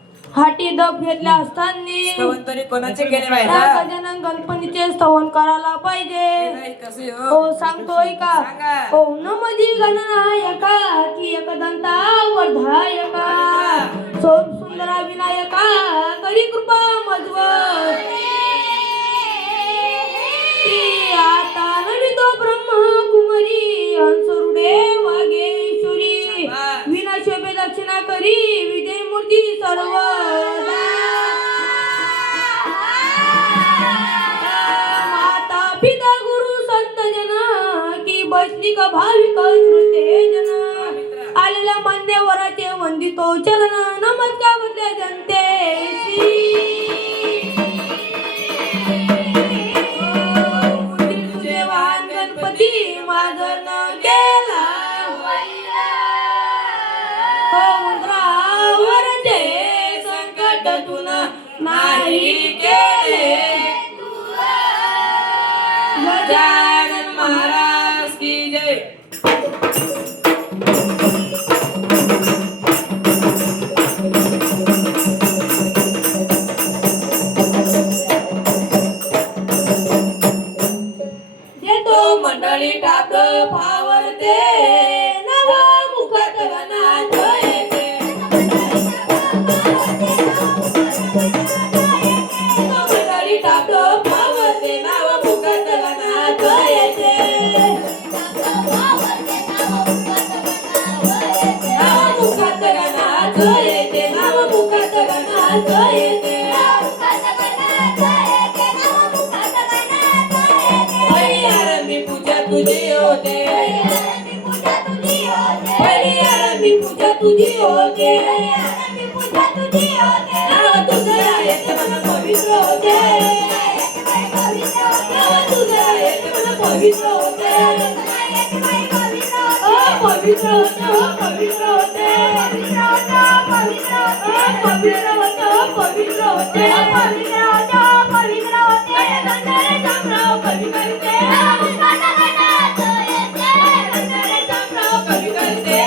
घेतल्या असताना स्तवन तरी कोणाचे केले पाहिजे? गजानन गणपतीचे स्तवन करायला पाहिजे. कसे हो सांगतोय का? ओम नमो गणनायका की एकदंता वर्धायका सोम सुंदरा विनायका करी कृपा मजवर आता नमितो ब्रह्म कुमारी हंसरुडे वागेश्वरी विनाशोभे दक्षिणा करी विजय मूर्ती सर्व माता पिता गुरु संत जना की बसली का भाविक श्रोते जन आलेल्या मान्यवराचे वंदितो चरण नमस्कार बदल्या जनतेशी नाही केले गजानन महाराज की जय. देतो मंडळी टाक फावरते नव मुखत वनात येते मंडळी टाक फावरते नव मुखत वनात येते नव मुखत वनात येते नव मुखत वनात येते तुझी होते मी पूजा तुझी होते नाव तुझं येते मला पवित्र होते नाव तुझं येते मला पवित्र होते पवित्र होते पवित्र होते पवित्र होते पवित्र होते कवी करते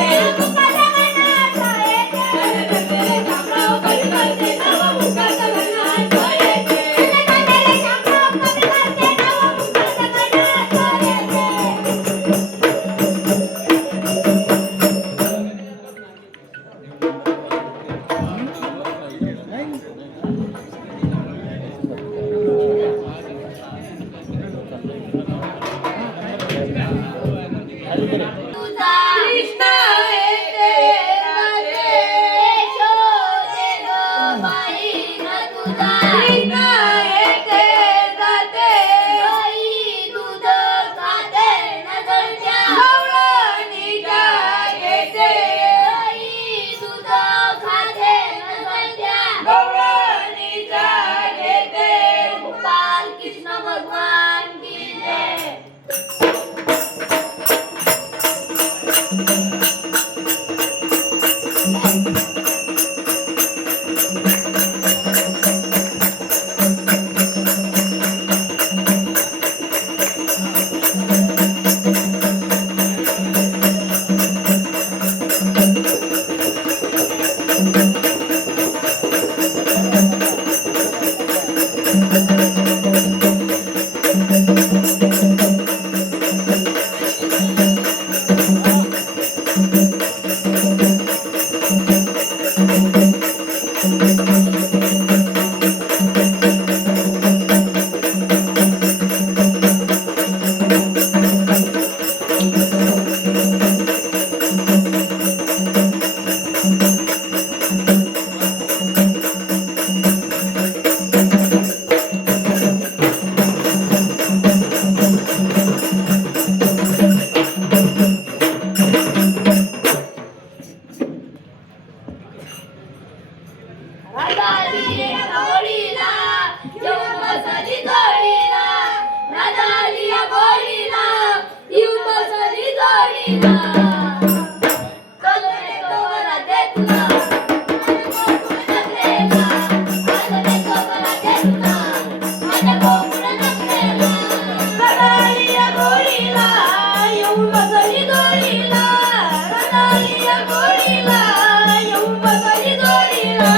राधा आली या गोडीला येऊन बसली जोडीला राधा आली या गोडीला येऊन बसली जोडीला कलने तो राधे तुला नखरेला कलने तो राधे तुला माझ्या गोकुळ नखरेला राधा आली या गोडीला येऊन बसली जोडीला राधा आली या गोडीला येऊन बसली जोडीला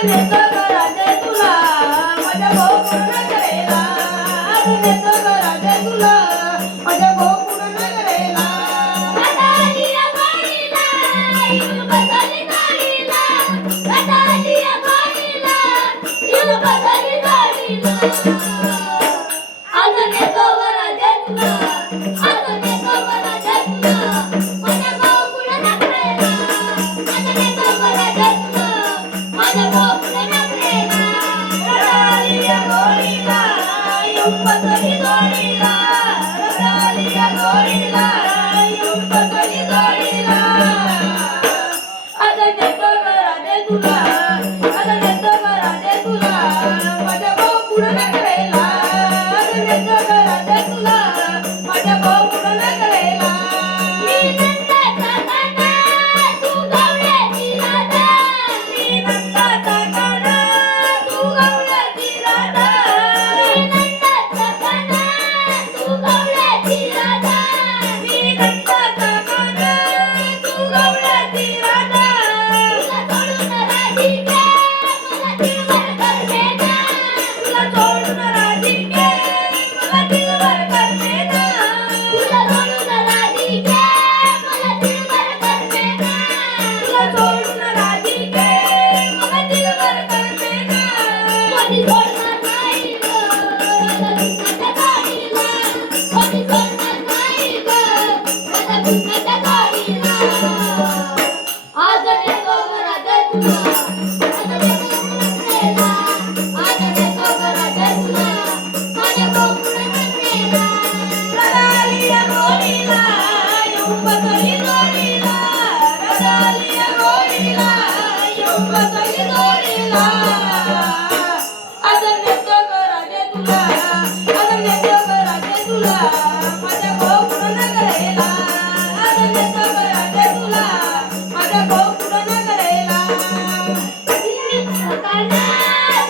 नेतो राधे तुला माझ्या गोकुळ नगरेला नेतो राधे तुला माझ्या गोकुळ नगरेला राधा आली या गोडीला येऊन बसली जोडीला राधा आली या गोडीला येऊन बसली जोडीला आज नेतो राधे तुला आज नेतो राधे तुला माझ्या गोकुळ नगरेला आज नेतो राधे तुला माझ्या गोकुळ नगरेला राधा आली या गोडीला येऊन बसली जोडीला राधा आली या गोडीला येऊन बसली जोडीला आज नेतो राधे तुला आज नेतो राधे तुला माझ्या गोकुळ नगरेला आज नेतो राधे तुला माझ्या गोकुळ नगरेला मी नंदाचा काना तू गवळ्याची राधा मी नंदाचा काना तू गवळ्याची राधा मी नंदाचा काना तू गवळ्याची राधा मी नंदाचा काना तू गवळ्याची राधा तुला सोडून राधिके मला दिलभर करते ना तुला सोडून राधिके मला दिलभर करते ना तुला सोडून राधिके मला दिलभर करते ना कोणी सोडणार नाही ग माझ्या गाडीला कोणी सोडणार नाही ग माझ्या कृष्णाच्या गाडीला आज नेतो राधे तुला आज नेतो नगरेला आज नेतो राधे तुला माझ्या गोकुळ नगरेला राधा आली या गोडीला येऊन बसली जोडीला राधा आली या गोडीला येऊन बसली जोडीला आज नेतो राधे तुला आज नेतो राधे तुला माझ्या गोकुळ नगरेला आज नेतो राधे तुला माझ्या गोकुळ नगरेला मी काना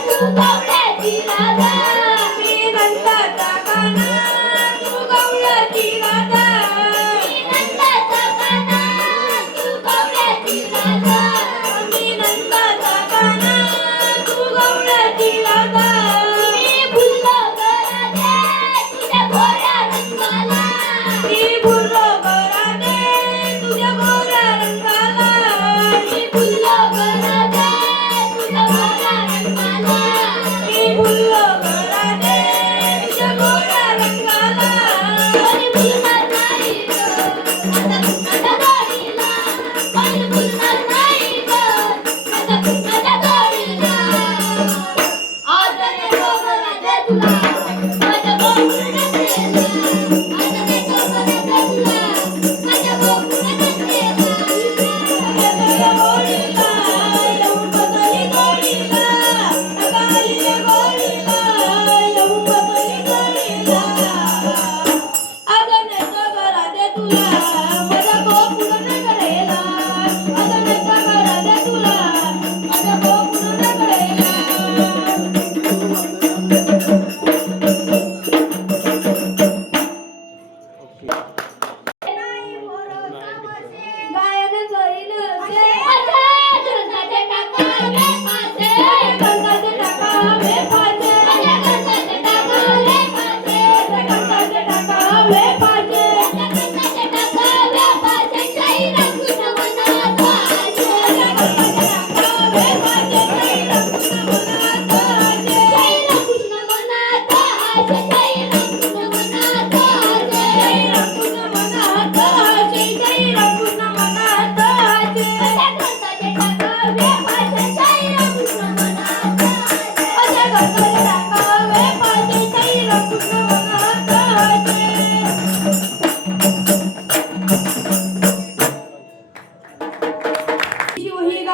तू गवळ्याची राधा मी नंदाचा काना तू गवळ्याची राधा मी नंदाचा काना तू गवळ्याची राधा मी नंदाचा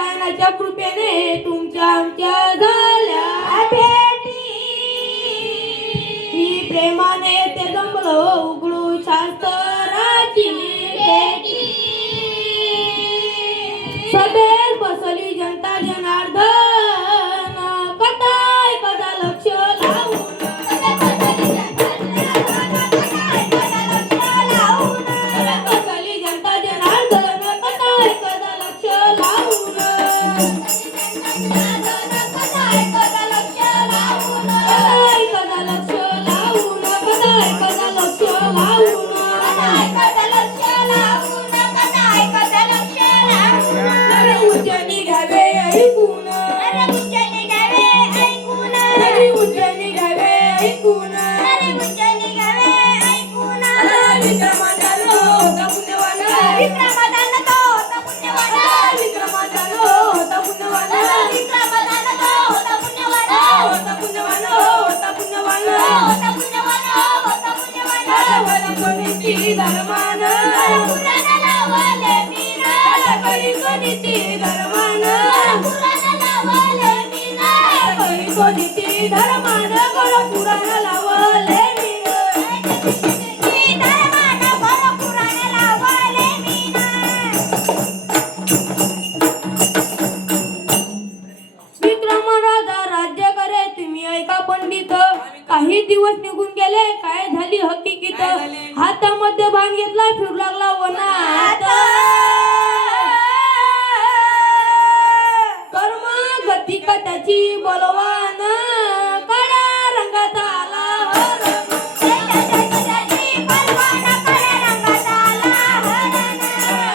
नारायणाच्या कृपेने तुमच्या आमच्या झाल्या भेटी ही प्रेमाने ते जमलो उघडू शास्त्राची भेटी सभेत बसली जनता जनार्दन कथाय कदा लक्ष लावून बसली जनता जनार्दन कथाय कदा लक्ष लावून कथाय कदा लक्ष लावून कथाय कदा लक्ष लावून कथाय कदा लक्ष लावून कथाय कदा लक्ष लावून कथाय कदा लक्ष लावून नरे उज्जैनी घ्यावे ऐकून नरे उज्जैनी घ्यावे ऐकून नरे उज्जैनी घ्यावे ऐकून नरे उज्जैनी घ्यावे ऐकून विक्रमाचार्य होता पुण्यवान विक्रमाचार्य होता पुण्यवान विक्रमाचार्य होता पुण्यवान विक्रमाचार्य होता पुण्यवान होता पुण्यवान होता पुण्यवान होता पुण्यवान होता पुण्यवान वनकोणीची धर्मान पुराण लावले मीरा कोणीची धर्मान पुराण लावले मीरा कोणीची धर्मान गोड पुराण लावले मीरा धर्मान गोड पुराण लावले मीरा विक्रम राजा राज्य करे तुम्ही ऐका पंडित काही दिवस निघून गेले काय झाली हकीकत हातामध्ये भान घेतला फिरू लागला वनात कर्म गती का त्याची बलवान काळ्या रंगाचा आला हरण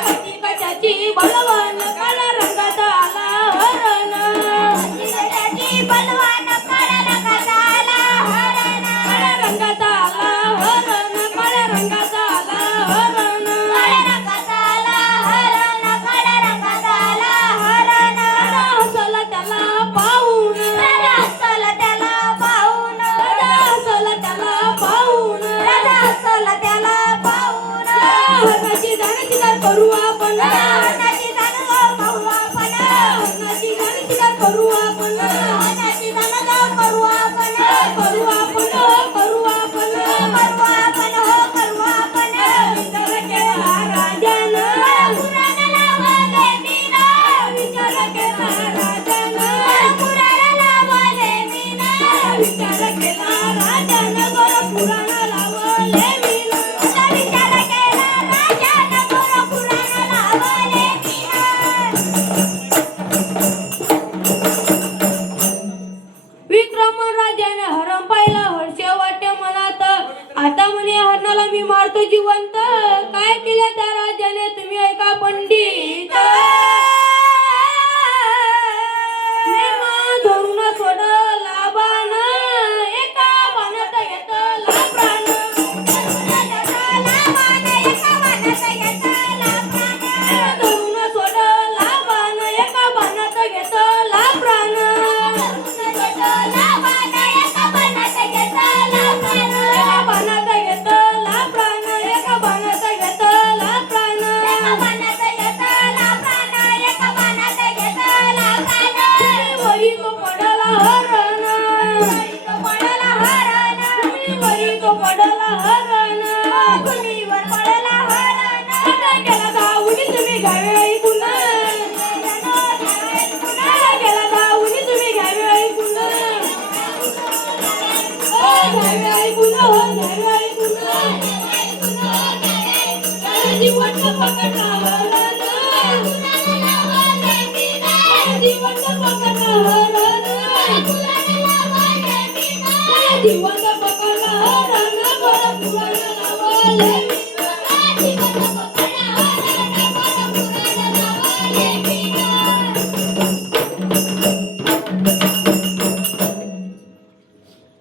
गती का त्याची बलवान काळ्या रंगाचा आला हरण बलवान काळ्या रंगाचा आला हरण काळ्या रंगाचा आला हरण काळ्या रंगाचा आला हरण काळ्या रंगाचा आला हरण काळ्या रंगाचा आला हरण हसला त्याला पाहून हसला त्याला पाहून हसला त्याला पाहून हसला त्याला पाहून हरणाची जाण्याची दार करू आपण हरणाची जाण करू आपण हरणाची जाण्याची दार करू आपण हरणाची जाण करू आपण करू आपण करू आपण करू आपण हो करू आपण विचार केला राजानं पुराण लावले मीरा विचार केला राजानं पुराण लावले मीरा विचार केला राजानं गोड पुराण लावले मीरा विचार केला राजानं गोड पुराण लावले मीरा विक्रम राजाने हरण पाहिला हर्ष वाटे मनात आता म्हणे हरणाला मी मारतो जिवंत काय केले त्या राजाने तुम्ही ऐका पंडित नेम धरून सोडला बाण एका बाणात घेतला प्राण धरून सोडला बाण एका बाणात घेतला प्राण एका बाणात घेतला प्राण एका बाणात घेतला प्राण एका बाणात घेतला प्राण एका बाणात घेतला प्राण वरी तो पडला हरण वरी तो पडला हरण वरी तो पडला हरण कुणीवर पडला हरण गेला धावून तुम्ही घ्यावे ऐकून गेला धावून तुम्ही घ्यावे ऐकून घ्यावे ऐकून हो घ्यावे ऐकून जीवन पकडला हरण जीवन पकडला हरण जीवन पकडला हरण गोड पुराण लावले जीवन पकडला हरण गोड पुराण लावले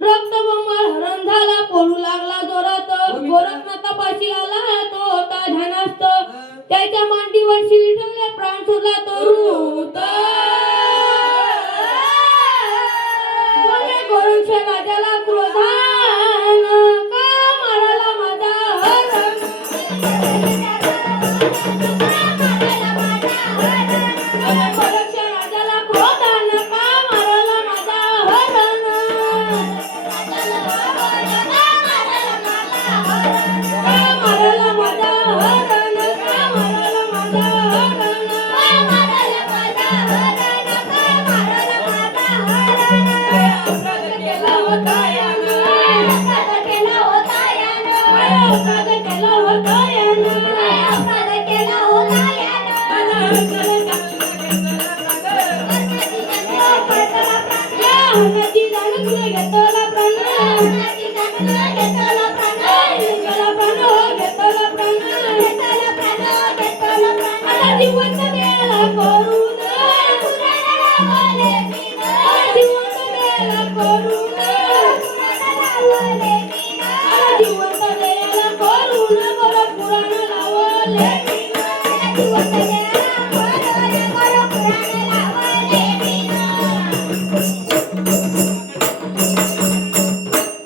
रक्तबंबाळ हरण झाला पळू लागला जोरात गोरखनाथापाशी आला तो होता ध्यानास्त त्याच्या मांडीवर शिळ ठेवले प्राण सोडला तो रूत बोले गोरक्ष राजाला क्रोधान का माराला माझा हरण माराला माझा हरण गोरक्ष प्राण लावले बिना.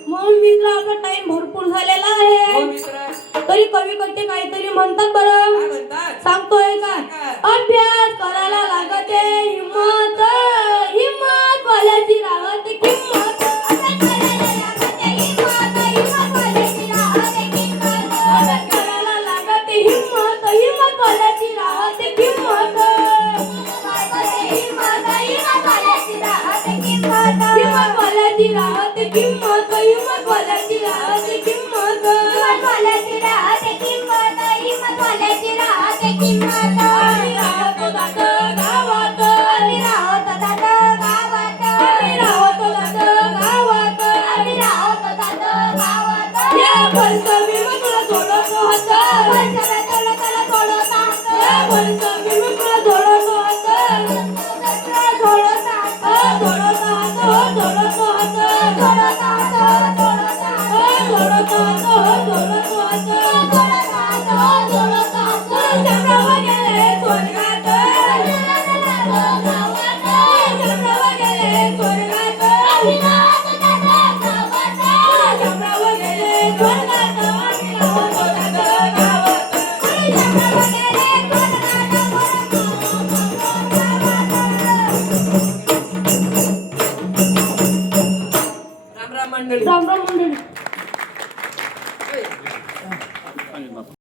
म्हणून मित्र आपला टाइम भरपूर झालेला हो आहे. मित्र तरी कवी कट्टे काहीतरी म्हणतात बरं. काय म्हणतात सांगतोय का? सांगा. अभ्यास करायला लागते हिम्मत, हिम्मत वाल्याची राहते किंमत. अभ्यास करायला लागते हिम्मत, हिम्मत वाल्याची राहते किंमत. अभ्यास करायला लागते हिम्मत, हिम्मत वाल्याची राहते किंमत. हिम्मत, हिम्मत वाल्याची राहते किंमत. हिम्मत वाल्याची राहते किंमत, हिम्मत वाल्याची राहते किंमत. हिम्मत वाल्याची राहते किंमत, हिम्मत वाल्याची राहते किंमत.